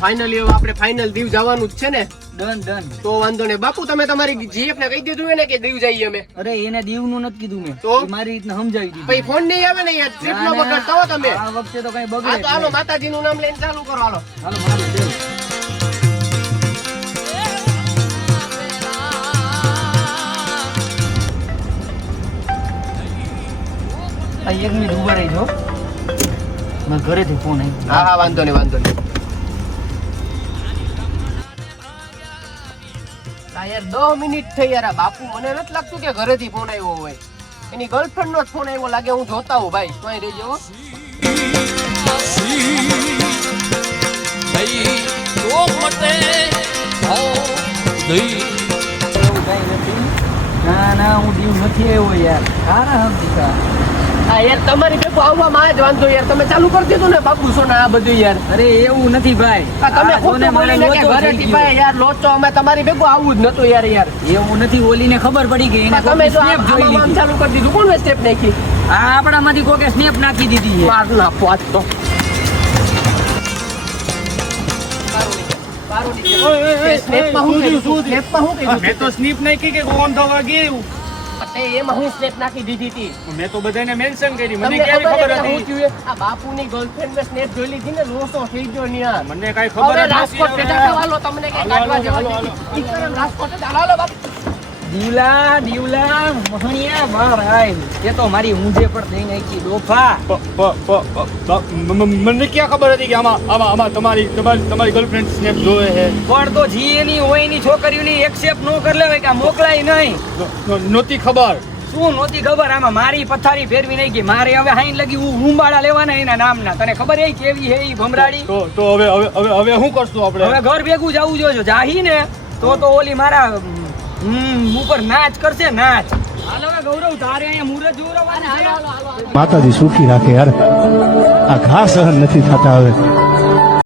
Finally આપણે final Diu જવાનું જ છે ને? Done done. તો વાંધો નહીં બાપુ, તમે તમારી જીએફ ને કહી દીધું ને કે દીવ જઈએ અમે? અરે એને દીવનું નથી કીધું મેં, તો? એ મારી રીતના સમજાવી દીધું. પછી ફોન નહીં આવે ને યાર, ટ્રીપ નો બગાડતા હો તમે. આ વખતે તો કઈ હા બગડે તો હાલો માતાજી નું નામ લઈને ચાલુ કરો. હાલો હાલો મારું દેવ. આ 1 મિનિટ ઉભા રહી જો, મારા ઘરેથી ફોન આવ્યો. હા હા વાંધો નહીં વાંધો નહીં. યાર 10 મિનિટ થઈ યાર. આ બાપુ મને નથી લાગતું કે ઘરેથી ફોન આવ્યો હોય. એની ગર્લફ્રેન્ડ નો જ ફોન આવ્યો લાગે. હું જોતા હું ભાઈ, તોય રહેજો હો. ના ના હું દીવ નથી આવ્યો યાર. સારા હમ દીકા. હા યાર તમારી ભેગું આવવામાં જ વાંધો યાર. તમે ચાલુ કરી દીધું ને બાપુ સોના આ બધું યાર. અરે એવું નથી ભાઈ. આ તમે આ ખોટું જોને મારે બોલીને કે લોચો થઈ ઘરેથી ગયો. ભાઈ યાર લોચો. અમે તમારી ભેગું આવવું જ નતું યાર. યાર એવું નથી, ઓલીને ખબર પડી ગઈ એને તમે જો સ્નેપ જોઈ આમ લીધી. ચાલુ કરી દીધું. કોણ સ્ટેપ નાખી? આ આપણામાંથી કોકે સ્નેપ નાખી દીધી છે. માર નાખો આજ તો. સ્નેપમાં હું કીધું? સ્નેપમાં હું કીધું? મેં તો સ્નીપ નાખી કે કોણ થવા ગયું. તે એમાં હું સ્નેપ નાખી દીધી હતી. મેં તો બધાને મેન્શન કરી. મને તમને કેવી ખબર છે કે હું હતી? થયું? આ બાપુની ગર્લફ્રેન્ડ ને સ્નેપ જોઈ લીધી ને, લોસો થઈ ગયો ને યાર. મને કઈ ખબર હવે જ રાજકોટ નથી. ભેગા થવા લો, તમને કઈ કાઢવા જવા હાલો, નથી. ઈ કરે રાજકોટ જ. હાલો બાપુ. દીવલા દીવલા મહણિયા બાર આય. એ તો મારી ઊંધે પર દઈ નાખી ડોફા. મને ક્યાં ખબર હતી કે આમાં તમારી ગર્લફ્રેન્ડ સ્નેપ જોવે છે. પણ તો જી એની હોય એની છોકરીઓની એક્સેપ્ટ નો કરી લેવાય કે આ મોકલાય નહીં. નહોતી ખબર. શું નહોતી ખબર? આમાં મારી પથારી ફેરવી નહીં ગઈ. મારે હવે હાઈન લગી ઉંબાડા લેવાના એના નામના. તને ખબર એ કેવી હે ઈ ભમરાડી? તો હવે શું કરશું આપણે? હવે ઘર ભેગું જવું જોજો. જાહી ને તો ઓલી મારા ઉપર નાચ કરશે નાચ. હાલ હવે ગૌરવ તારે અહીંયા મુરત જોરવાનું છે. માતાજી સુખી રાખે યાર. આ ઘા સહન નથી થતા હવે.